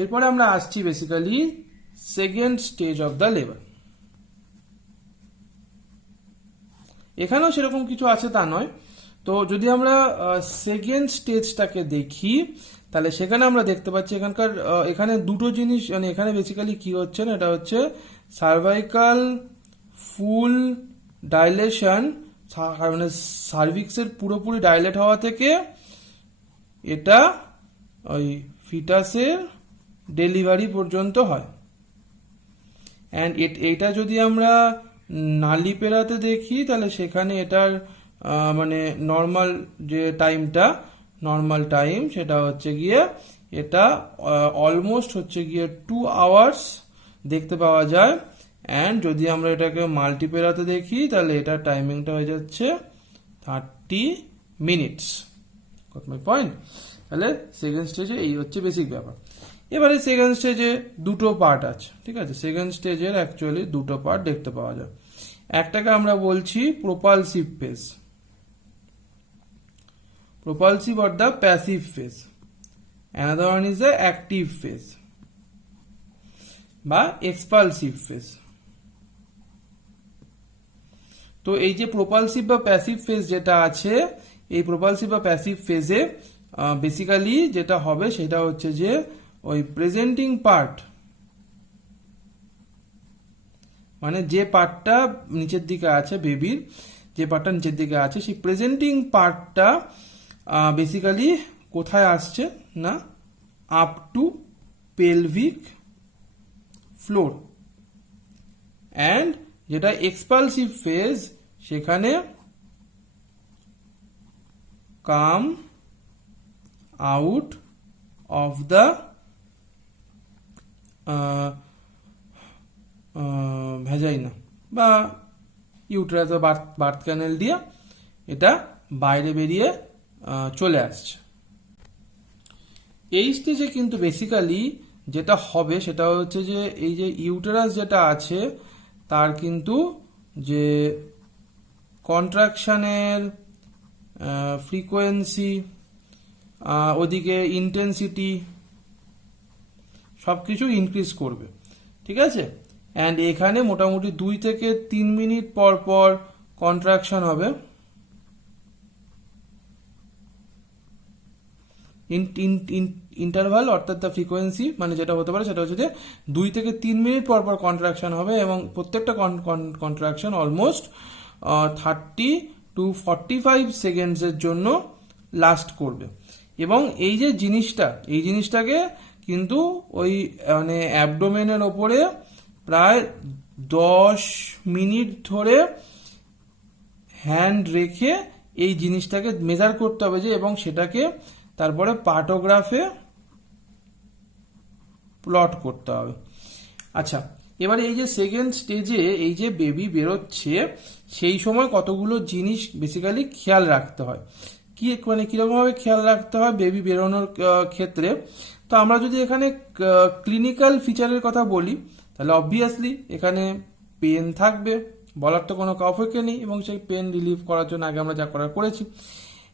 এরপরে আমরা আসছি basically second stage of the labour. এখানেও সেরকম কিছু আছে তা নয়। তো যদি আমরা সেকেন্ড স্টেজটাকে দেখি তাহলে সেখানে আমরা দেখতে পাচ্ছি এখানে দুটো জিনিস, মানে এখানে বেসিক্যালি কি হচ্ছে না, এটা হচ্ছে সার্ভাইকাল ফুল ডাইলেশন, মানে সার্ভিক্সের পুরোপুরি ডাইলেট হওয়া থেকে এটা ওই ফিটাসের ডেলিভারি পর্যন্ত হয়। অ্যান্ড এটা যদি আমরা নালি পেরাতে দেখি তাহলে সেখানে এটার মানে নর্মাল যে টাইমটা, নর্মাল টাইম সেটা হচ্ছে গিয়ে এটা অলমোস্ট হচ্ছে গিয়ে 2 আওয়ার্স দেখতে পাওয়া যায়। অ্যান্ড যদি আমরা এটাকে মাল্টিপেরাতে দেখি তাহলে এটার টাইমিংটা হয়ে যাচ্ছে 30 মিনিটস। Got my point? তাহলে সেকেন্ড স্টেজে এই হচ্ছে বেসিক ব্যাপার। এবারে সেকেন্ড স্টেজে দুটো পার্ট আছে, ঠিক আছে? সেকেন্ড স্টেজের অ্যাকচুয়ালি দুটো পার্ট দেখতে পাওয়া যায়। একটাকে আমরা বলছি প্রোপালসিভ phase, propulsive or the passive phase. Another one is the active phase বা expulsive phase. তো এই যে propulsive বা passive phase যেটা আছে, এই propulsive বা passive phase এ বেসিক্যালি যেটা হবে সেটা হচ্ছে যে ওই প্রেজেন্টিং পার্ট, মানে যে পার্টটা নিচের দিকে আছে, বেবির যে পার্টটা নিচের দিকে আছে, সেই প্রেজেন্টিং পার্টটা বেসিক্যালি কোথায় আসছে না, up to pelvic floor. And যেটা এক্সপালসিভ ফেজ সেখানে come out of the vagina বা ইউটেরাস বা বার্থ ক্যানেল দিয়ে এটা বাইরে বেরিয়ে চলে আসছে। এই স্টেজে কিন্তু বেসিক্যালি যেটা হবে সেটা হচ্ছে যে এই যে ইউটেরাস যেটা আছে তার কিন্তু যে কন্ট্রাকশনের ফ্রিকোয়েন্সি, ওদিকে ইন্টেন্সিটি সব কিছু ইনক্রিজ করবে, ঠিক আছে? অ্যান্ড এখানে মোটামুটি 2 থেকে 3 মিনিট পর পর কন্ট্রাকশন হবে। ইন্টারভাল অর্থাৎ দ্য ফ্রিকোয়েন্সি, মানে যেটা হতে পারে সেটা হচ্ছে যে 2 থেকে 3 মিনিট পর পর কন্ট্রাকশন হবে এবং প্রত্যেকটা কন্ট্রাকশন অলমোস্ট 30 to 45 সেকেন্ডসের জন্য লাস্ট করবে। এবং এই যে জিনিসটা, এই জিনিসটাকে কিন্তু ওই মানে অ্যাবডোমেনের ওপরে প্রায় 10 মিনিট ধরে হ্যান্ড রেখে এই জিনিসটাকে মেজার করতে হবে যে, এবং সেটাকে তারপরে পার্টোগ্রাফে প্লট করতে হবে। আচ্ছা, এবারে এই যে সেকেন্ড স্টেজে এই যে বেবি বেরোচ্ছে সেই সময় কতগুলো জিনিস বেসিক্যালি খেয়াল রাখতে হয়। মানে কিরকমভাবে খেয়াল রাখতে হয় বেবি বেরোনোর ক্ষেত্রে? তো আমরা যদি এখানে ক্লিনিক্যাল ফিচারের কথা বলি তাহলে অবভিয়াসলি এখানে পেন থাকবে, বলার তো কোনো কাউকে নেই, এবং সেই পেন রিলিভ করার জন্য আগে আমরা যা করার করেছি।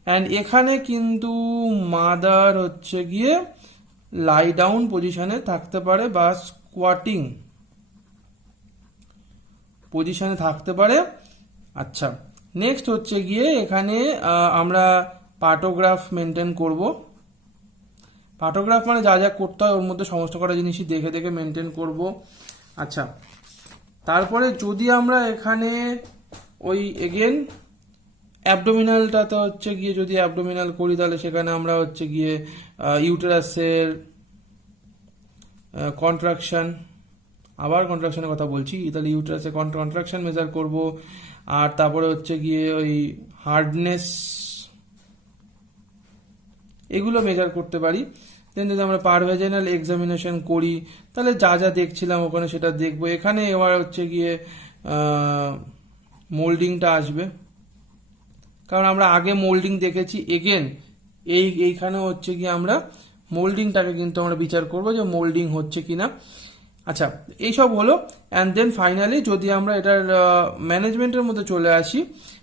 অ্যান্ড এখানে কিন্তু মাদার হচ্ছে গিয়ে লাই ডাউন পজিশনে থাকতে পারে বা স্কোয়াটিং পজিশনে থাকতে পারে। আচ্ছা, নেক্সট হচ্ছে গিয়ে এখানে আমরা পার্টোগ্রাফ মেনটেন করব। পার্টোগ্রাফ মানে যা যা করতে হয় ওর মধ্যে সমস্ত কটা জিনিসই দেখে দেখে মেনটেন করব। আচ্ছা, তারপরে যদি আমরা এখানে ওই এগেন অ্যাবডোমিনালটাতে হচ্ছে গিয়ে যদি অ্যাবডোমিনাল করি তাহলে সেখানে আমরা হচ্ছে গিয়ে ইউটেরাসের কন্ট্রাকশন, আবার কন্ট্রাকশনের কথা বলছি, তাহলে ইউটেরাসের কন্ট্রাকশন মেজার করব। আর তারপরে হচ্ছে গিয়ে ওই হার্ডনেস, এগুলো মেজার করতে পারি। দেন যদি আমরা পারভেজাইনাল এক্সামিনেশন করি তাহলে যা যা দেখছিলাম ওখানে সেটা দেখবো। এখানে এবার হচ্ছে গিয়ে মোল্ডিংটা আসবে, কারণ আমরা আগে মোল্ডিং দেখেছি। এগেন এইখানে হচ্ছে গিয়ে আমরা মোল্ডিংটাকে কিন্তু আমরা বিচার করবো যে মোল্ডিং হচ্ছে কিনা। আচ্ছা, এইসব হলো। অ্যান্ড দেন ফাইনালি যদি আমরা এটার ম্যানেজমেন্টের মধ্যে চলে আসি,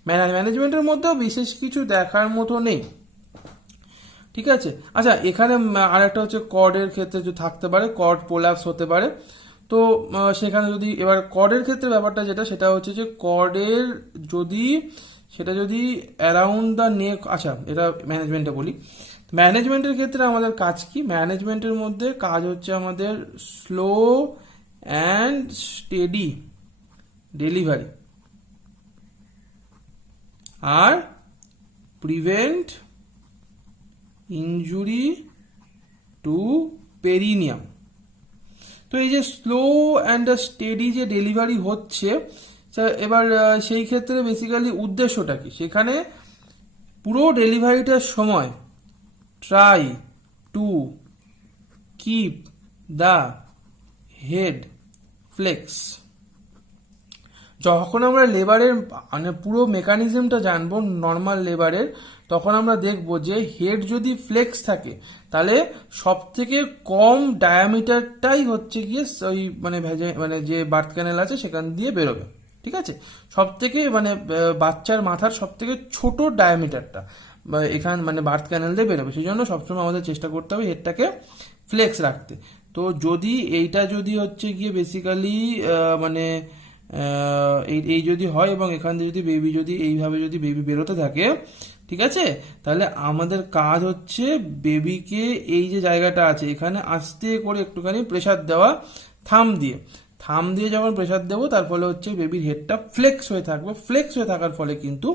ম্যানেজমেন্টের মধ্যেও বিশেষ কিছু দেখার মতো নেই। ঠিক আছে। আচ্ছা, এখানে আরেকটা হচ্ছে কর্ডের ক্ষেত্রে যদি থাকতে পারে, কর্ড প্রোল্যাপস হতে পারে। তো সেখানে যদি এবার কর্ডের ক্ষেত্রে ব্যাপারটা যেটা, সেটা হচ্ছে যে কর্ডের যদি সেটা যদি অ্যারাউন্ড দ্য নেক, আচ্ছা এটা ম্যানেজমেন্টে বলি। ম্যানেজমেন্টের ক্ষেত্রে আমাদের কাজ কি? ম্যানেজমেন্টের মধ্যে কাজ হচ্ছে আমাদের স্লো অ্যান্ড স্টেডি ডেলিভারি আর প্রিভেন্ট ইনজুরি টু পেরিনিয়াম। তো এই যে স্লো অ্যান্ড স্টেডি যে ডেলিভারি হচ্ছে, এবার সেই ক্ষেত্রে বেসিক্যালি উদ্দেশ্যটা কি? সেখানে পুরো ডেলিভারিটার সময় try to keep the head flex. যখন আমরা লেবারের মানে পুরো মেকানিজমটা জানবো নর্মাল লেবারের, তখন আমরা দেখব যে হেড যদি ফ্লেক্স থাকে তাহলে সব থেকে কম ডায়ামিটারটাই হচ্ছে গিয়ে ওই মানে যে বার্থ ক্যানেল আছে সেখান দিয়ে বেরোবে। ঠিক আছে, সব থেকে মানে বাচ্চার মাথার সব থেকে ছোট ডায়ামিটারটা এখান মানে বার্থ ক্যানেল দিয়ে বেরোবে। সেই জন্য সবসময় আমাদের চেষ্টা করতে হবে হেডটাকে ফ্লেক্স রাখতে। তো যদি এইটা যদি হচ্ছে গিয়ে বেসিক্যালি মানে এই এই যদি হয় এবং এখান থেকে যদি বেবি যদি এইভাবে যদি বেবি বেরোতে থাকে, ঠিক আছে, তাহলে আমাদের কাজ হচ্ছে বেবিকে এই যে জায়গাটা আছে এখানে আস্তে করে একটুখানি প্রেসার দেওয়া, থাম দিয়ে যখন প্রেসার দেবো তার ফলে হচ্ছে বেবির হেডটা ফ্লেক্স হয়ে থাকবে। ফ্লেক্স হয়ে থাকার ফলে কিন্তু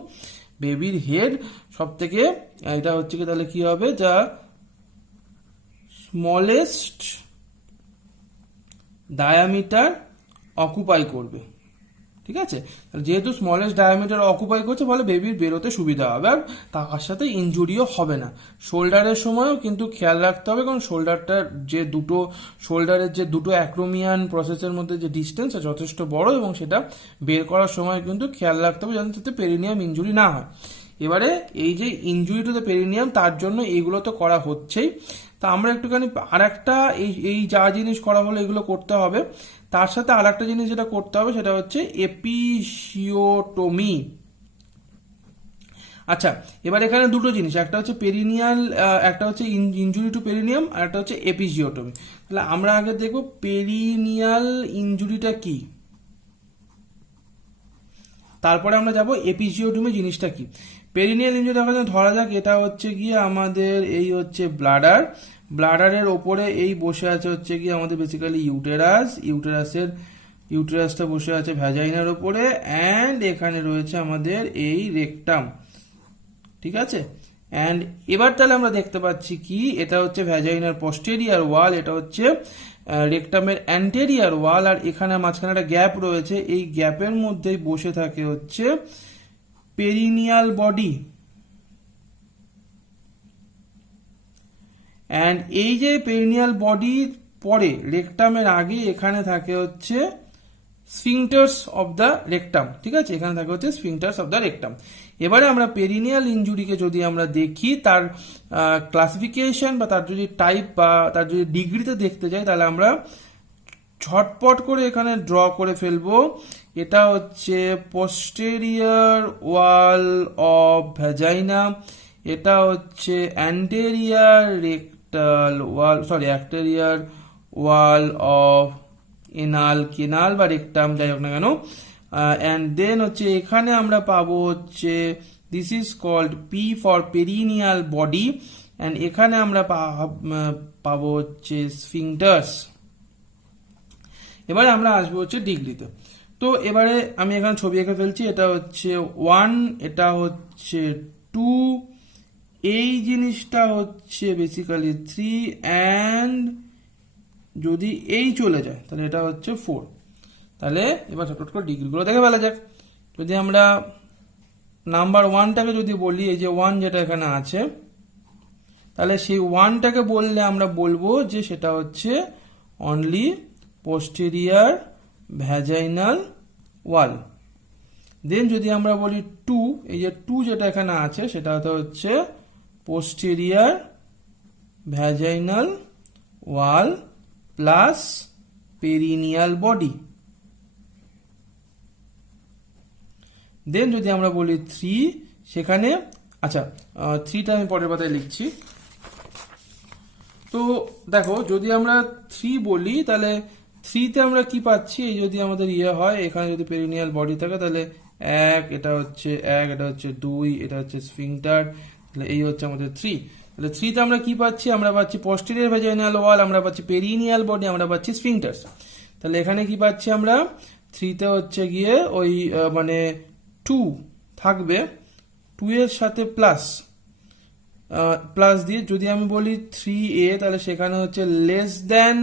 বেবির হেড সব থেকে, এটা হচ্ছে কি তাহলে কি হবে, যা স্মলেস্ট ডায়ামিটার অকুপাই করবে। ঠিক আছে, যেহেতু স্মলেস্ট ডায়ামিটার অকুপাই করছে ফলে বেবির বেরোতে সুবিধা হবে, আর তার সাথে ইনজুরিও হবে না। শোল্ডারের সময়ও কিন্তু খেয়াল রাখতে হবে, কারণ শোল্ডারের যে দুটো অ্যাক্রোমিয়ান প্রসেসের মধ্যে যে ডিস্টেন্স যথেষ্ট বড়, এবং সেটা বের করার সময় কিন্তু খেয়াল রাখতে হবে যাতে তাতে পেরিনিয়াম ইনজুরি না হয়। এবারে এই যে ইনজুরি টু দ্য পেরিনিয়াম, তার জন্য এইগুলো তো করা হচ্ছেই। তা আমরা একটুখানি আর একটা এই যা জিনিস করা হলো এগুলো করতে হবে, তার সাথে আর একটা জিনিস যেটা করতে হবে সেটা হচ্ছে এপিসিওটমি। আচ্ছা, এবার এখানে দুটো জিনিস, একটা হচ্ছে পেরিনিয়াল, একটা হচ্ছে ইনজুরি টু পেরিনিয়াম, আর একটা হচ্ছে এপিসিওটমি। তাহলে আমরা আগে দেখবো পেরিনিয়াল ইনজুরিটা কি, তারপরে আমরা যাব এপিসিওটমি জিনিসটা কি। পেরিনিয়াল ইনজুরি ধরা যাক এটা হচ্ছে গিয়ে আমাদের এই হচ্ছে ব্লাডারের ওপরে এই বসে আছে হচ্ছে গিয়ে আমাদের বেসিক্যালি ইউটেরাসটা বসে আছে ভ্যাজাইনার ওপরে, অ্যান্ড এখানে রয়েছে আমাদের এই রেকটাম। ঠিক আছে, অ্যান্ড এবার তাহলে আমরা দেখতে পাচ্ছি কি, এটা হচ্ছে ভ্যাজাইনার পস্টেরিয়ার ওয়াল, এটা হচ্ছে রেকটামের অ্যান্টেরিয়ার ওয়াল, আর এখানে মাঝখানে একটা গ্যাপ রয়েছে, এই গ্যাপের মধ্যেই বসে থাকে হচ্ছে পেরিনিয়াল বডি। অ্যান্ড এই যে পেরিনিয়াল বডি পরে রেকটামের আগে এখানে থাকে হচ্ছে স্ফিংটার্স অফ দ্য রেকটাম। ঠিক আছে, এখানে থাকে হচ্ছে স্ফিংটার্স অফ দ্য রেকটাম। এবারে আমরা পেরিনিয়াল ইনজুরিকে যদি আমরা দেখি, তার ক্লাসিফিকেশন বা তার যদি টাইপ বা তার যদি ডিগ্রিতে দেখতে যাই, তাহলে আমরা ঝটপট করে এখানে ড্র করে ফেলবো। এটা হচ্ছে পোস্টেরিয়র ওয়াল অফ ভ্যাজাইনা, এটা হচ্ছে anterior wall of anal canal বা রেকটাম, যাই হোক না কেন। অ্যান্ড দেন হচ্ছে এখানে আমরা পাবো হচ্ছে this is called P for perineal body, and এখানে আমরা পাবো হচ্ছে স্ফিংটার্স। এবারে আমরা আসবো হচ্ছে ডিগ্রিতে। তো এবারে আমি এখানে ছবি এঁকে ফেলছি, এটা হচ্ছে 1, এটা হচ্ছে 2, এই জিনিসটা হচ্ছে বেসিক্যালি 3, অ্যান্ড যদি এই চলে যায় তাহলে এটা হচ্ছে 4। তাহলে এবার ছোট করে ডিগ্রিগুলো দেখে ফেলা যাক। যদি আমরা নাম্বার 1টাকে যদি বলি, এই যে 1 যেটা এখানে আছে, তাহলে সেই 1টাকে বললে আমরা বলবো যে সেটা হচ্ছে অনলি পোস্টেরিয়ার ভ্যাজাইনাল ওয়াল। দেন যদি আমরা বলি 2, এই যে 2 যেটা এখানে আছে সেটা হচ্ছে পোস্টেরিয়ার ভ্যাজাইনাল ওয়াল প্লাস পেরিনিয়াল বডি। দেন যদি আমরা বলি 3, সেখানে, আচ্ছা 3টা আমি পরের পাতায় লিখছি। তো দেখো যদি আমরা 3 বলি তাহলে 3-তে আমরা কি পাচ্ছি, এই যদি আমাদের ইয়ে হয় এখানে যদি পেরিনিয়াল বডি থাকে তাহলে এটা হচ্ছে 1, এটা হচ্ছে 2, এটা হচ্ছে স্ফিংটার, তাহলে এই হচ্ছে আমাদের 3। তাহলে 3-তে আমরা কি পাচ্ছি, আমরা পাচ্ছি পোস্টেরিয়র ভ্যাজাইনাল ওয়াল, আমরা পাচ্ছি পেরিনিয়াল বডি, আমরা পাচ্ছি স্ফিংটারস। তাহলে এখানে কি পাচ্ছি আমরা, 3-তে হচ্ছে গিয়ে ওই মানে 2 থাকবে, 2 এর সাথে প্লাস দিয়ে যদি আমি বলি 3A, তাহলে সেখানে হচ্ছে less than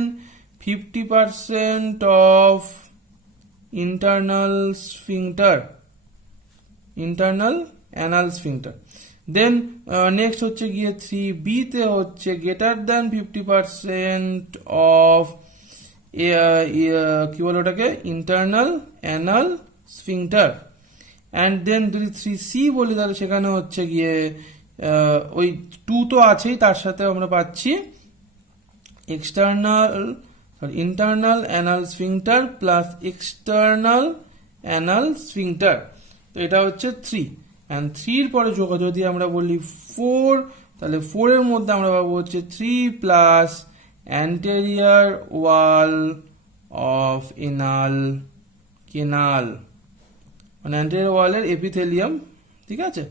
50% of internal sphincter, internal anal sphincter. Then next হচ্ছে গিয়ে 3B তে হচ্ছে গ্রেটার দেন 50% অফ কি বলে ওটাকে, internal anal sphincter. And then যদি 3C বলি তাহলে সেখানে হচ্ছে গিয়ে ওই 2 তো আছেই, তার সাথে আমরা পাচ্ছি internal anal sphincter plus external anal sphincter. তো এটা হচ্ছে 3। অ্যান্ড 3-র পরে যদি আমরা বলি 4, তাহলে 4-এর মধ্যে আমরা পাবো হচ্ছে 3 plus anterior wall of anal canal, মানে অ্যান্টেরিয়ার ওয়ালের এপিথেলিয়াম, ঠিক আছে,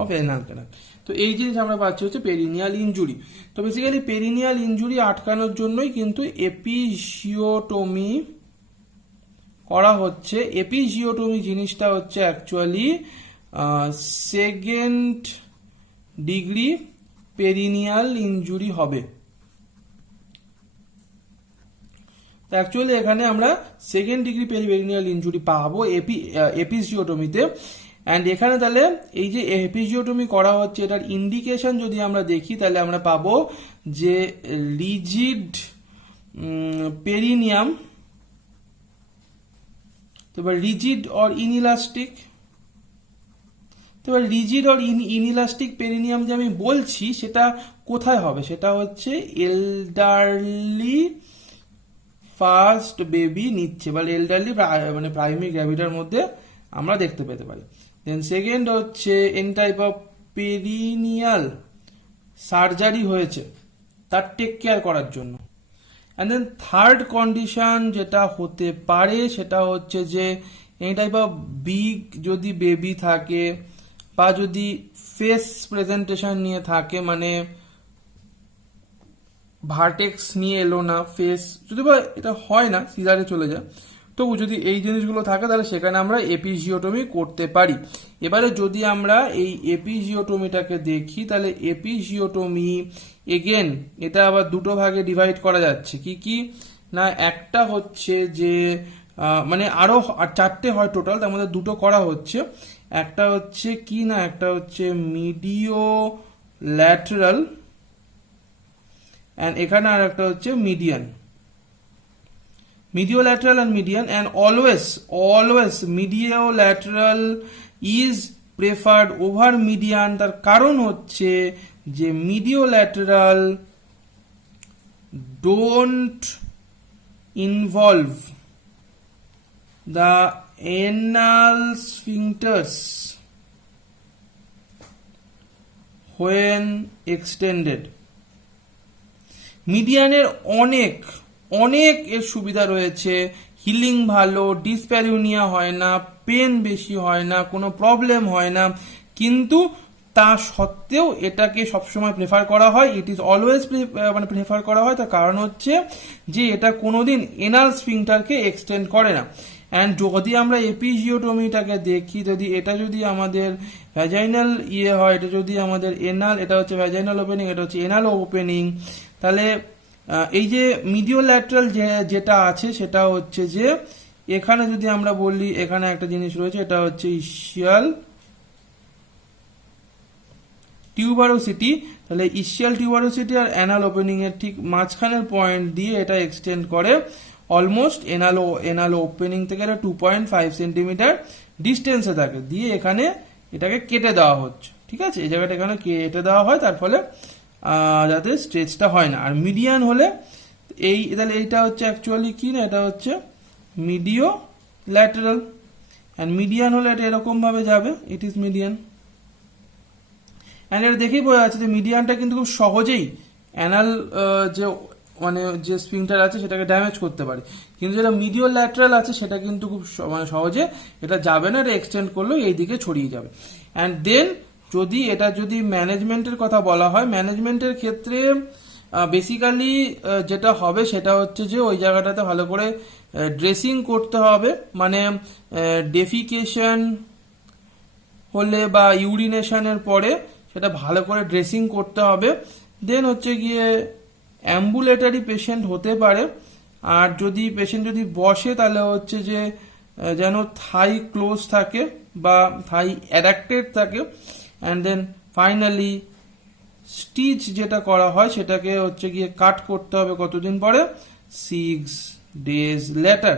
অফ এনাল কেনাল। তো এই জিনিস আমরা পাচ্ছি হচ্ছে পেরিনিয়াল ইনজুরি। তো বেসিক্যালি পেরিনিয়াল ইনজুরি আটকানোর জন্যই কিন্তু এপিজিওটমি করা হচ্ছে। এপিজিওটমি জিনিসটা হচ্ছে actually second degree perineal injury হবে। তো অ্যাকচুয়ালি এখানে আমরা সেকেন্ড ডিগ্রি পেরিনিয়াল ইনজুরি পাবো এপিজিওটমিতে। অ্যান্ড এখানে তাহলে এই যে এপিজিওটমি করা হচ্ছে এটার ইন্ডিকেশন যদি আমরা দেখি তাহলে আমরা পাবো যে রিজিড পেরিনিয়াম, তো এবার রিজিড অর ইনইলাস্টিক, তো এবার রিজিড অর ইনইলাস্টিক পেরিনিয়াম যে আমি বলছি সেটা কোথায় হবে, সেটা হচ্ছে এলডারলি ফার্স্ট বেবি নিচ্ছে বা এলডারলি মানে প্রাইমারি গ্র্যাভিটার মধ্যে আমরা দেখতে পেতে পারি। দেন সেকেন্ড হচ্ছে an type of perineal surgery হয়েছে তার টেক কেয়ার করার জন্য। অ্যান্ড দেন থার্ড কন্ডিশন যেটা হতে পারে সেটা হচ্ছে যে এই টাইপ অফ বিগ যদি বেবি থাকে বা যদি ফেস প্রেজেন্টেশন নিয়ে থাকে, মানে ভার্টেক্স নিয়ে এলো না ফেস, যদি বা এটা হয় না সিজারে চলে যায়, তবু যদি এই জিনিসগুলো থাকে তাহলে সেখানে আমরা এপিজিওটমি করতে পারি। এবারে যদি আমরা এই এপিজিওটমিটাকে দেখি তাহলে এপিজিওটমি এগেন এটা আবার দুটো ভাগে ডিভাইড করা যাচ্ছে। কি কি না, একটা হচ্ছে যে মানে আরো 4টে হয় টোটাল, তার মধ্যে 2টো করা হচ্ছে। একটা হচ্ছে কি না, একটা হচ্ছে মিডিও ল্যাটারাল অ্যান্ড এখানে আর একটা হচ্ছে median, mediolateral and median, and always mediolateral is preferred over median। তার কারণ হচ্ছে যে mediolateral don't involve the anal sphincters when extended। মিডিয়ানের অনেক এর সুবিধা রয়েছে, হিলিং ভালো, ডিসপ্যারিউনিয়া হয় না, পেন বেশি হয় না, কোনো প্রবলেম হয় না, কিন্তু তা সত্ত্বেও এটাকে সবসময় প্রেফার করা হয়, ইট ইজ অলওয়েজ মানে প্রেফার করা হয়। তার কারণ হচ্ছে যে এটা কোনোদিন এনাল স্ফিংটারকে এক্সটেন্ড করে না। অ্যান্ড যদি আমরা এপিজিওটমিটাকে দেখি, এটা যদি আমাদের ভ্যাজাইনাল হয়, এটা যদি আমাদের এনাল, এটা হচ্ছে ভ্যাজাইনাল ওপেনিং, এটা হচ্ছে এনাল ওপেনিং, তাহলে এই যে মিডিওল্যাটারাল যেটা আছে সেটা হচ্ছে যে এখানে যদি আমরা বলি এখানে একটা জিনিস রয়েছে, এটা হচ্ছে ইসিয়াল টিউবারোসিটি। তাহলে ইসিয়াল টিউবারোসিটি আর অ্যানাল ওপেনিং এর ঠিক মাঝখানের পয়েন্ট দিয়ে এটা এক্সটেন্ড করে অলমোস্ট এনাল ওপেনিং থেকে এটা 2.5 সেন্টিমিটার ডিস্টেন্সে থাকে, দিয়ে এখানে এটাকে কেটে দেওয়া হচ্ছে, ঠিক আছে, এই জায়গাটা এখানে কেটে দেওয়া হয় তার ফলে যাতে স্ট্রেচটা হয় না। আর মিডিয়ান হলে তাহলে এইটা হচ্ছে অ্যাকচুয়ালি কি না, এটা হচ্ছে মিডিও ল্যাটারাল, অ্যান্ড মিডিয়ান হলে এটা এরকম ভাবে যাবে, ইট ইজ মিডিয়ান। অ্যান্ড এটা দেখেই বোঝা যাচ্ছে যে মিডিয়ানটা কিন্তু খুব সহজেই অ্যানাল যে মানে যে স্ফিংটার আছে সেটাকে ড্যামেজ করতে পারে, কিন্তু যেটা মিডিও ল্যাটারাল আছে সেটা কিন্তু খুব মানে সহজে এটা যাবে না, এটা এক্সটেন্ড করলেও এই দিকে ছড়িয়ে যাবে। অ্যান্ড দেন যদি ম্যানেজমেন্টের কথা বলা হয়, ম্যানেজমেন্টের ক্ষেত্রে বেসিক্যালি যেটা হবে সেটা হচ্ছে যে ওই জায়গাটাতে ভালো করে ড্রেসিং করতে হবে, মানে ডেফিকেশন হলে বা ইউরিনেশনের পরে সেটা ভালো করে ড্রেসিং করতে হবে। দেন হচ্ছে গিয়ে অ্যাম্বুলেটারি পেশেন্ট হতে পারে, আর যদি পেশেন্ট যদি বসে তাহলে হচ্ছে যে যেন থাই ক্লোজ থাকে বা থাই অ্যাডাক্টেড থাকে। অ্যান্ড দেন ফাইনালি স্টিচ যেটা করা হয় সেটাকে হচ্ছে গিয়ে কাট করতে হবে কতদিন পরে, 6 days লেটার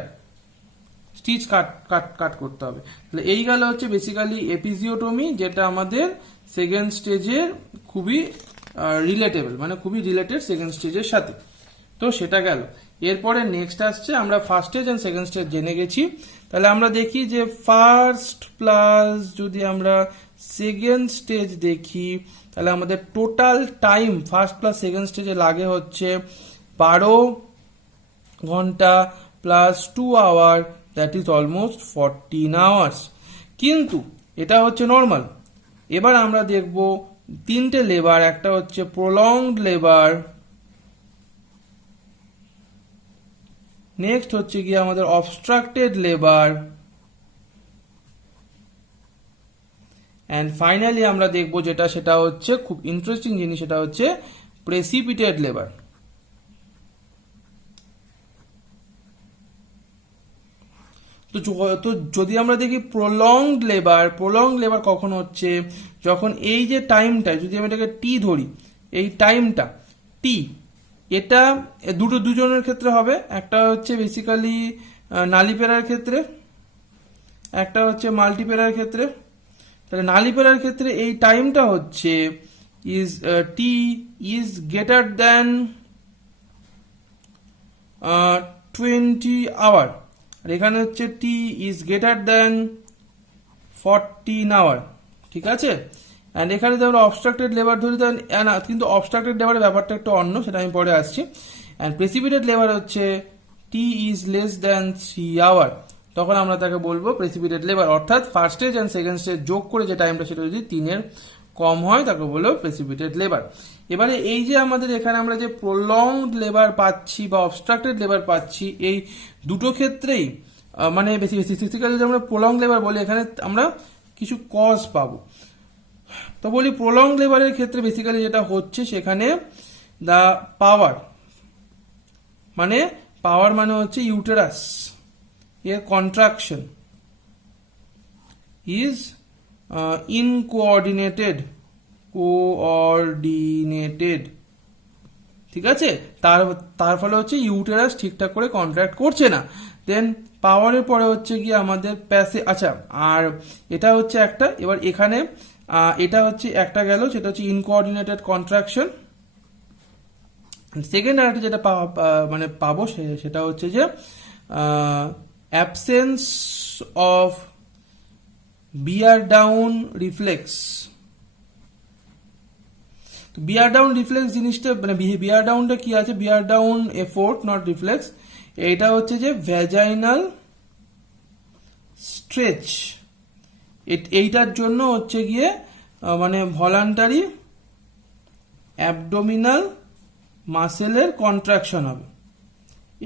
স্টিচ কাট কাট কাট করতে হবে। তাহলে এই গেল হচ্ছে বেসিক্যালি এপিজিওটমি, যেটা আমাদের সেকেন্ড স্টেজের খুবই রিলেটেবল, মানে খুবই রিলেটেড সেকেন্ড স্টেজের সাথে। তো সেটা গেল। এরপরে নেক্সট আসছে, আমরা first stage and second stage জেনে গেছি। তাহলে আমরা দেখি যে ফার্স্ট প্লাস যদি আমরা সেকেন্ড স্টেজ দেখি, তাহলে আমাদের total time first plus second স্টেজে লাগে হচ্ছে 12 ঘন্টা plus 2 hour, that is almost 14 hours. কিন্তু এটা হচ্ছে নর্মাল। এবার আমরা দেখব তিনটে লেবার, একটা হচ্ছে প্রলংড লেবার, নেক্সট হচ্ছে গিয়ে আমাদের অবস্ট্রাক্টেড লেবার, অ্যান্ড ফাইনালি আমরা দেখব যেটা সেটা হচ্ছে খুব ইন্টারেস্টিং জিনিস, সেটা হচ্ছে প্রেসিপিটেড লেবার। তো যদি আমরা দেখি প্রলংড লেবার কখন হচ্ছে, যখন এই যে টাইমটা, যদি আমি এটাকে টি ধরি, এই টাইমটা টি, এটা দুজনের ক্ষেত্রে হবে। একটা হচ্ছে বেসিক্যালি নালিপেরার ক্ষেত্রে, একটা হচ্ছে মাল্টিপেরার ক্ষেত্রে। তাহলে নালিপেরার ক্ষেত্রে এই টাইমটা হচ্ছে টি ইজ গ্রেটার দ্যান 20 আওয়ার, আর এখানে হচ্ছে টি ইজ গ্রেটার দ্যান 14 আওয়ার, ঠিক আছে। অ্যান্ড এখানে যদি আমরা অবস্ট্রাক্টেড লেবার ধরি, কিন্তু অবস্ট্রাক্টেড লেবারের ব্যাপারটা একটু অন্য, সেটা আমি পরে আসছি। অ্যান্ড প্রেসিপিটেড লেবার হচ্ছে টি ইজ লেস দ্যান 3 আওয়ার, তখন আমরা তাকে বলবো প্রেসিপিটেড লেবার। অর্থাৎ first stage and second stage যোগ করে যে টাইমটা সেটা যদি 3 কম হয় তাকে বলবো প্রেসিপিটেড লেবার। এবারে এই যে আমাদের এখানে আমরা যে প্রলংড লেবার পাচ্ছি বা অবস্ট্রাক্টেড লেবার পাচ্ছি, এই দুটো ক্ষেত্রেই মানে বেসিক্যালি যদি আমরা প্রলংড লেবার বলি, এখানে আমরা কিছু কজ পাবো। তো বলি প্রলংড লেবারের ক্ষেত্রে বেসিক্যালি যেটা হচ্ছে, সেখানে দা পাওয়ার মানে হচ্ছে ইউটেরাস এর কন্ট্রাকশন ইজ ইনকোঅর্ডিনেটেড, ঠিক আছে। তার ফলে হচ্ছে ইউটেরাস ঠিকঠাক করে কন্ট্রাক্ট করছে না। দেন পাওয়ারের পরে হচ্ছে গিয়ে আমাদের প্যাসে, আচ্ছা, আর এটা হচ্ছে একটা। এবার এখানে এটা হচ্ছে একটা গেল, সেটা হচ্ছে ইনকোঅর্ডিনেটেড কন্ট্রাকশন। সেকেন্ড আরেকটা যেটা মানে পাবো সেটা হচ্ছে যে absence of bear down reflex. Bear down reflex জিনিসটা, মানে বিয়ার ডাউনটা কি আছে, bear down effort not reflex, এইটা হচ্ছে যে ভ্যাজাইনাল স্ট্রেচ, এইটার জন্য হচ্ছে গিয়ে মানে ভলান্টারি অ্যাবডোমিনাল মাসেলের কন্ট্রাকশন হবে।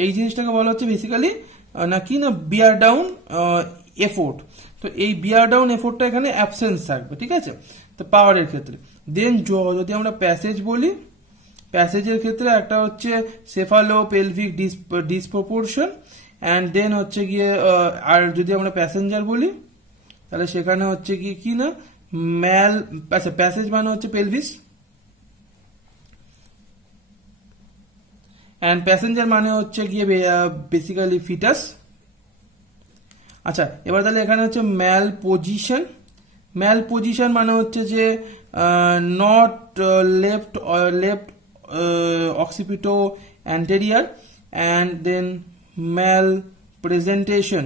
এই জিনিসটাকে বলা হচ্ছে বেসিক্যালি না বিয়ার ডাউন এফোর্ট। তো এই বিয়ার ডাউন এফোর্টটা এখানে অ্যাবসেন্স থাকবে, ঠিক আছে, তো পাওয়ারের ক্ষেত্রে। দেন যদি আমরা প্যাসেজ বলি, প্যাসেজের ক্ষেত্রে একটা হচ্ছে সেফালো পেলভিক ডিসপ্রপোর্শন, অ্যান্ড দেন হচ্ছে গিয়ে আর যদি আমরা প্যাসেঞ্জার বলি, তাহলে সেখানে হচ্ছে গিয়ে কি না আচ্ছা, প্যাসেজ মানে হচ্ছে পেলভিস, অ্যান্ড প্যাসেঞ্জার মানে হচ্ছে গিয়ে বেসিক্যালি ফিটাস। আচ্ছা, এবার তাহলে এখানে হচ্ছে ম্যাল পজিশন মানে হচ্ছে যে not left occipito anterior, and then mal presentation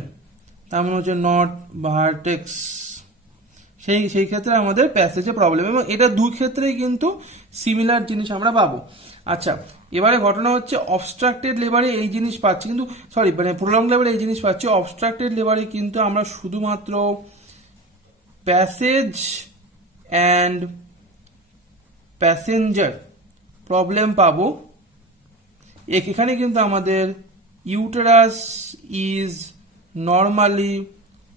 তার মানে হচ্ছে নট ভার্টেক্স। সেই ক্ষেত্রে আমাদের প্যাসেজে প্রবলেম, এবং এটা দুই ক্ষেত্রেই কিন্তু সিমিলার জিনিস আমরা পাবো। আচ্ছা, এবারে ঘটনা হচ্ছে অবস্ট্রাক্টেড লেবারে এই জিনিস পাচ্ছি, কিন্তু সরি মানে প্রলং লেবারে এই জিনিস পাচ্ছি, অবস্ট্রাক্টেড লেবারে কিন্তু আমরা শুধুমাত্র প্যাসেজ অ্যান্ড প্যাসেঞ্জার প্রবলেম পাবো। এখানে কিন্তু আমাদের uterus is normally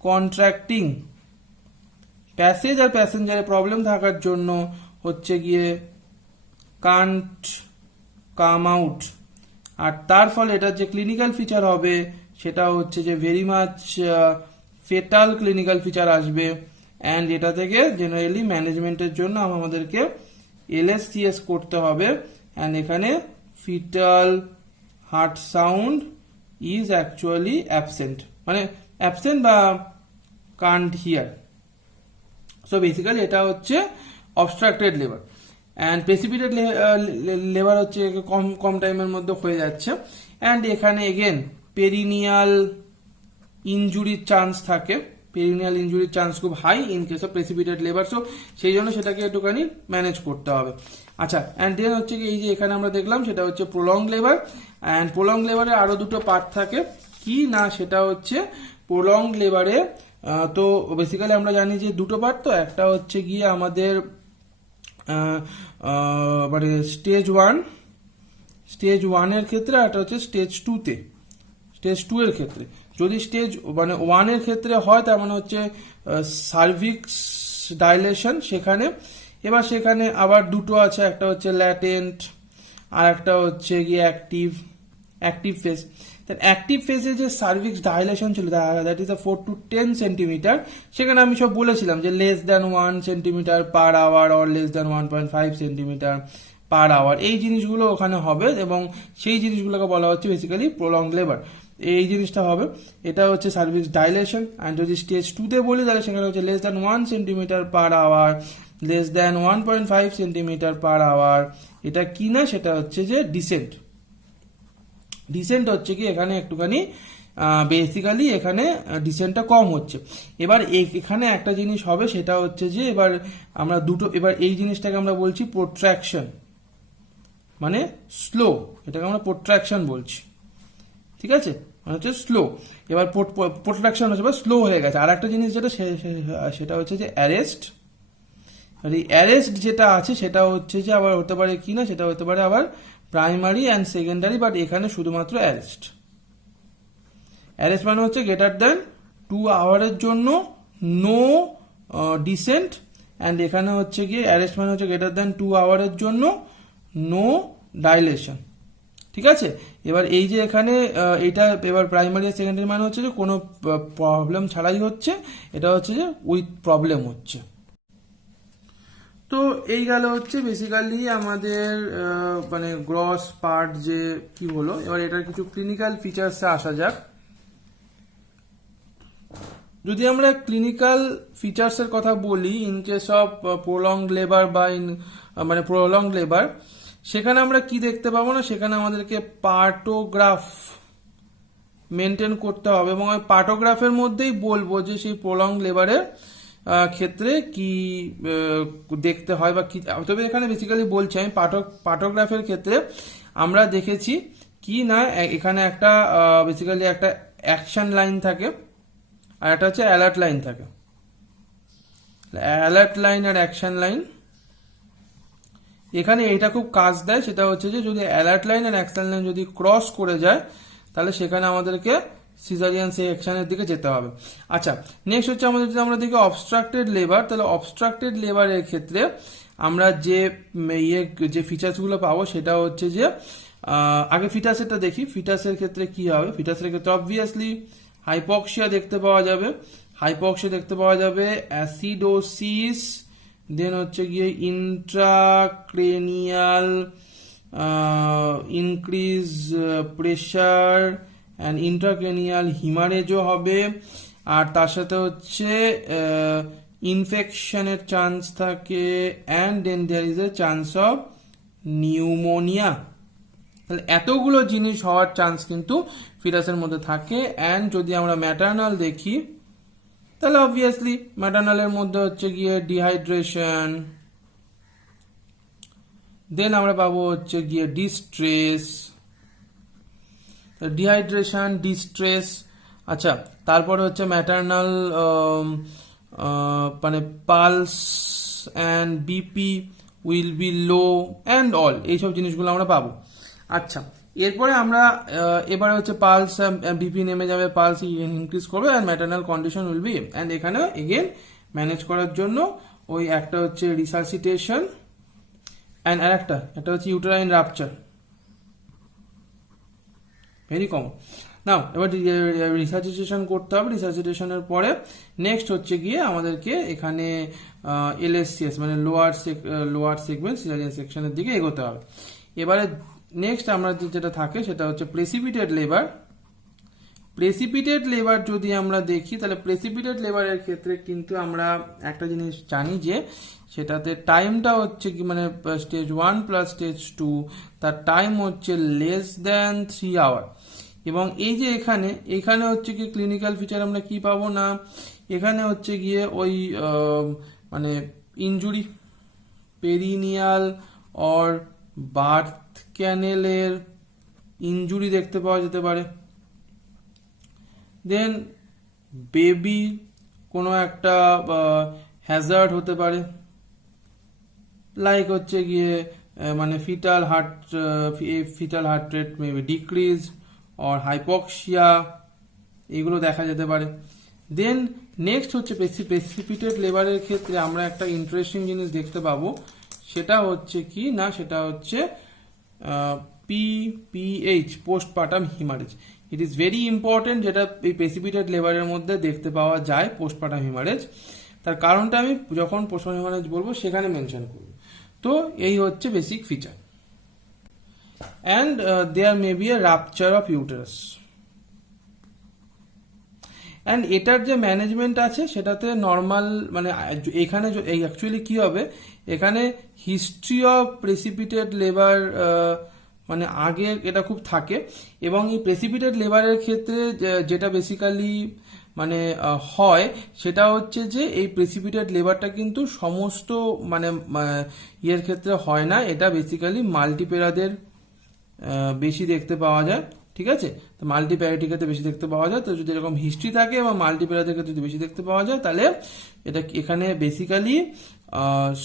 contracting, passage আর প্যাসেঞ্জারের প্রবলেম থাকার জন্য হচ্ছে গিয়ে কান্ট কাম আউট, আর তার ফলে এটার যে ক্লিনিক্যাল ফিচার হবে সেটা হচ্ছে যে very much fetal clinical feature আসবে। অ্যান্ড এটা থেকে জেনারেলি ম্যানেজমেন্টের জন্য আমাদেরকে এলএসসিএস করতে হবে। অ্যান্ড এখানে fetal heart sound is actually absent, মানে অ্যাবসেন্ট বা কান্ট হিয়ার। সো বেসিক্যালি এটা হচ্ছে obstructed labour. And precipitated labour হচ্ছে কম কম টাইমের মধ্যে হয়ে যাচ্ছে। অ্যান্ড এখানে এগেন পেরিনিয়াল ইনজুরির চান্স থাকে, পেরিনিয়াল ইনজুরির চান্স খুব high in case of precipitated labour. So সেই জন্য সেটাকে একটুখানি ম্যানেজ করতে হবে। আচ্ছা, অ্যান্ড দেন হচ্ছে কি এই যে এখানে আমরা দেখলাম সেটা হচ্ছে প্রলং লেবার। অ্যান্ড প্রলং লেবারে আরো দুটো পার্ট থাকে, কি না সেটা হচ্ছে প্রলং লেবারে তো বেসিক্যালি আমরা জানি যে দুটো পার্ট, তো একটা হচ্ছে গিয়ে আমাদের মানে স্টেজ ওয়ানের ক্ষেত্রে, আর একটা হচ্ছে স্টেজ টুতে। স্টেজ টু এর ক্ষেত্রে যদি স্টেজ মানে ওয়ানের ক্ষেত্রে হয় তার মানে হচ্ছে সার্ভিক্স ডাইলেশন সেখানে। এবার সেখানে আবার দুটো আছে, একটা হচ্ছে ল্যাটেন্ট আর একটা হচ্ছে গিয়ে অ্যাক্টিভ ফেজ। অ্যাক্টিভ ফেজে যে সার্ভিক্স ডাইলেশন ছিল দ্যাট ইজ 4 to 10 সেন্টিমিটার, সেখানে আমি সব বলেছিলাম যে less than 1 centimetre per hour or less than 1.5 centimetre per hour, এই জিনিসগুলো ওখানে হবে এবং সেই জিনিসগুলোকে বলা হচ্ছে বেসিক্যালি প্রলং লেবার। এই জিনিসটা হবে, এটা হচ্ছে সার্ভিক্স ডাইলেশন। অ্যান্ড যদি স্টেজ টুতে বলি তাহলে সেখানে হচ্ছে less than 1 centimetre per hour, less than 1.5 centimetre per hour. এটা কি না সেটা হচ্ছে যে ডিসেন্ট হচ্ছে কি এখানে একটুখানি বেসিক্যালি এখানে ডিসেন্টটা কম হচ্ছে। এবার এখানে একটা জিনিস হবে সেটা হচ্ছে যে এবার আমরা এবার এই জিনিসটাকে আমরা বলছি প্রোট্রাকশন, মানে স্লো, এটাকে আমরা প্রোট্রাকশন বলছি, ঠিক আছে, মানে হচ্ছে স্লো। এবার প্রোট্রাকশন হচ্ছে বা স্লো হয়ে গেছে। আর একটা জিনিস যেটা সেটা হচ্ছে যে অ্যারেস্ট। আর এই অ্যারেস্ট যেটা আছে সেটা হচ্ছে যে আবার হতে পারে কি না, সেটা হতে পারে আবার প্রাইমারি অ্যান্ড সেকেন্ডারি, বাট এখানে শুধুমাত্র অ্যারেস্ট মানে হচ্ছে গ্রেটার দেন 2 আওয়ারের জন্য নো ডিসেন্ট। অ্যান্ড এখানে হচ্ছে গিয়ে অ্যারেস্ট মানে হচ্ছে গ্রেটার দেন 2 আওয়ারের জন্য নো ডাইলেশন, ঠিক আছে। এবার এই যে এখানে এটা এবার প্রাইমারি আর সেকেন্ডারি মানে হচ্ছে যে কোনো প্রবলেম ছাড়াই হচ্ছে, এটা হচ্ছে যে উইথ প্রবলেম হচ্ছে। তো এই গেল হচ্ছে বেসিক্যালি আমাদের মানে গ্রস পার্ট যে কি হলো। এবার এটার কিছু ক্লিনিক্যাল ফিচার্সে আসা যাক। যদি আমরা ক্লিনিক্যাল ফিচার্সের কথা বলি in case of prolong labour বা মানে প্রলং লেবার, সেখানে আমরা কি দেখতে পাবো না, সেখানে আমাদেরকে পার্টোগ্রাফ মেনটেন করতে হবে এবং ওই পার্টোগ্রাফের মধ্যেই বলবো যে সেই প্রলং লেবারের ক্ষেত্রে কি দেখতে হয় বা কি। তবে এখানে বেসিক্যালি বলছি আমি পার্টোগ্রাফের ক্ষেত্রে আমরা দেখেছি কি না, এখানে একটা বেসিক্যালি একটা অ্যাকশন লাইন থাকে আর একটা হচ্ছে অ্যালার্ট লাইন থাকে। অ্যালার্ট লাইন আর অ্যাকশন লাইন, এখানে এইটা খুব কাজ দেয়, সেটা হচ্ছে যে যদি অ্যালার্ট লাইন আর অ্যাকশন লাইন যদি ক্রস করে যায় তাহলে সেখানে আমাদেরকে সিজারিয়ান সেকশনের দিকে যেতে হবে। আচ্ছা, নেক্সট হচ্ছে আমাদের যদি আমরা দেখি অবস্ট্রাক্টেড লেবার, তাহলে অবস্ট্রাক্টেড লেবারের ক্ষেত্রে আমরা যে ফিচার্সগুলো পাবো সেটা হচ্ছে যে আগে ফিটাসেরটা দেখি। ফিটাসের ক্ষেত্রে কি হবে, ফিটাসের ক্ষেত্রে অবভিয়াসলি হাইপক্সিয়া দেখতে পাওয়া যাবে, অ্যাসিডোসিস, দেন হচ্ছে গিয়ে intracranial increase pressure and intracranial হিমারেজও হবে, আর তার সাথে হচ্ছে ইনফেকশনের চান্স থাকে, and then there is a chance of pneumonia. তাহলে এতগুলো জিনিস হওয়ার চান্স কিন্তু ফিটাসের মধ্যে থাকে। অ্যান্ড যদি আমরা ম্যাটার্নাল দেখি তাহলে অবভিয়াসলি ম্যাটার্নালের মধ্যে হচ্ছে গিয়ে ডিহাইড্রেশন, দেন আমরা পাবো হচ্ছে গিয়ে ডিস্ট্রেস, ডিহাইড্রেশন, ডিস্ট্রেস। আচ্ছা, তারপরে হচ্ছে ম্যাটারনাল মানে pulse and BP will be low and all, এইসব জিনিসগুলো আমরা পাবো। আচ্ছা, এরপরে আমরা এবারে হচ্ছে পালস বিপি নেমে যাবে, পালস ইনক্রিজ করবে and maternal condition will be, and এখানে এগেন ম্যানেজ করার জন্য ওই একটা হচ্ছে রিসাসিটেশন অ্যান্ড একটা হচ্ছে ইউটেরাইন রাপচার, ভেরি কমন। নাও এবার রিসার্চিটেশন করতে হবে। রিসার্চিটেশনের পরে নেক্সট হচ্ছে গিয়ে আমাদেরকে এখানে এলএসসিএস মানে লোয়ার সেগমেন্ট সিজারিয়ান সেকশনের দিকে এগোতে হবে। এবারে নেক্সট আমরা যেটা থাকে সেটা হচ্ছে প্রেসিপিটেড লেবার। প্রেসিপিটেড লেবার যদি আমরা দেখি তাহলে প্রেসিপিটেড লেবারের ক্ষেত্রে কিন্তু আমরা একটা জিনিস জানি যে সেটাতে টাইমটা হচ্ছে কি মানে স্টেজ 1 প্লাস স্টেজ 2 তার টাইম হচ্ছে লেস দ্যান 3 আওয়ার। এবং এই যে এখানে হচ্ছে কি ক্লিনিক্যাল ফিচার আমরা কি পাবো না, এখানে হচ্ছে গিয়ে ওই মানে ইনজুরি, পেরিনিয়াল অর বার্থ ক্যানেলের ইনজুরি দেখতে পাওয়া যেতে পারে। দেন বেবি কোনো একটা হ্যাজার্ড হতে পারে, লাইক হচ্ছে গিয়ে মানে fetal heart rate maybe decrease or hypoxia, এগুলো দেখা যেতে পারে। দেন নেক্সট হচ্ছে প্রেসিপিটেড লেবারের ক্ষেত্রে আমরা একটা ইন্টারেস্টিং জিনিস দেখতে পাবো, সেটা হচ্ছে কি না, সেটা হচ্ছে PPH, postpartum haemorrhage. It is very important, যেটা এই প্রেসিপিটেড লেবারের মধ্যে দেখতে পাওয়া যায় পোস্টপার্টাম হিমারেজ। তার কারণটা আমি যখন পোস্টপার্টাম হিমারেজ বলবো সেখানে মেনশন করব। তো এই হচ্ছে basic feature. And there may be a rupture of uterus. And এটার যে ম্যানেজমেন্ট আছে সেটাতে নর্মাল মানে এখানে অ্যাকচুয়ালি কি হবে, এখানে হিস্ট্রি অফ প্রেসিপিটেড লেবার মানে আগে এটা খুব থাকে। এবং এই প্রেসিপিটেড লেবারের ক্ষেত্রে যেটা বেসিক্যালি মানে হয় সেটা হচ্ছে যে এই প্রেসিপিটেড লেবারটা কিন্তু সমস্ত মানে ইয়ের ক্ষেত্রে হয় না, এটা বেসিক্যালি মাল্টিপেরাদের বেশি দেখতে পাওয়া যায়। ঠিক আছে, তো মাল্টিপ্যারাটির ক্ষেত্রে বেশি দেখতে পাওয়া যায়। তো যদি এরকম হিস্ট্রি থাকে বা মাল্টিপ্যারাদের ক্ষেত্রে যদি বেশি দেখতে পাওয়া যায় তাহলে এটা এখানে বেসিক্যালি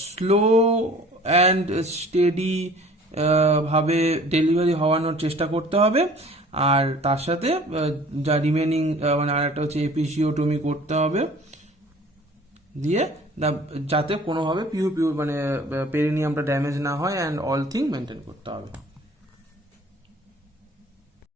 স্লো অ্যান্ড স্টেডি ভাবে ডেলিভারি হওয়ানোর চেষ্টা করতে হবে। আর তার সাথে যা রিমেনিং মানে আর একটা হচ্ছে এপিসিওটমি করতে হবে, দিয়ে যাতে কোনোভাবে পিউ মানে পেরিনিয়ামটা ড্যামেজ না হয় অ্যান্ড অল থিং মেনটেন করতে হবে।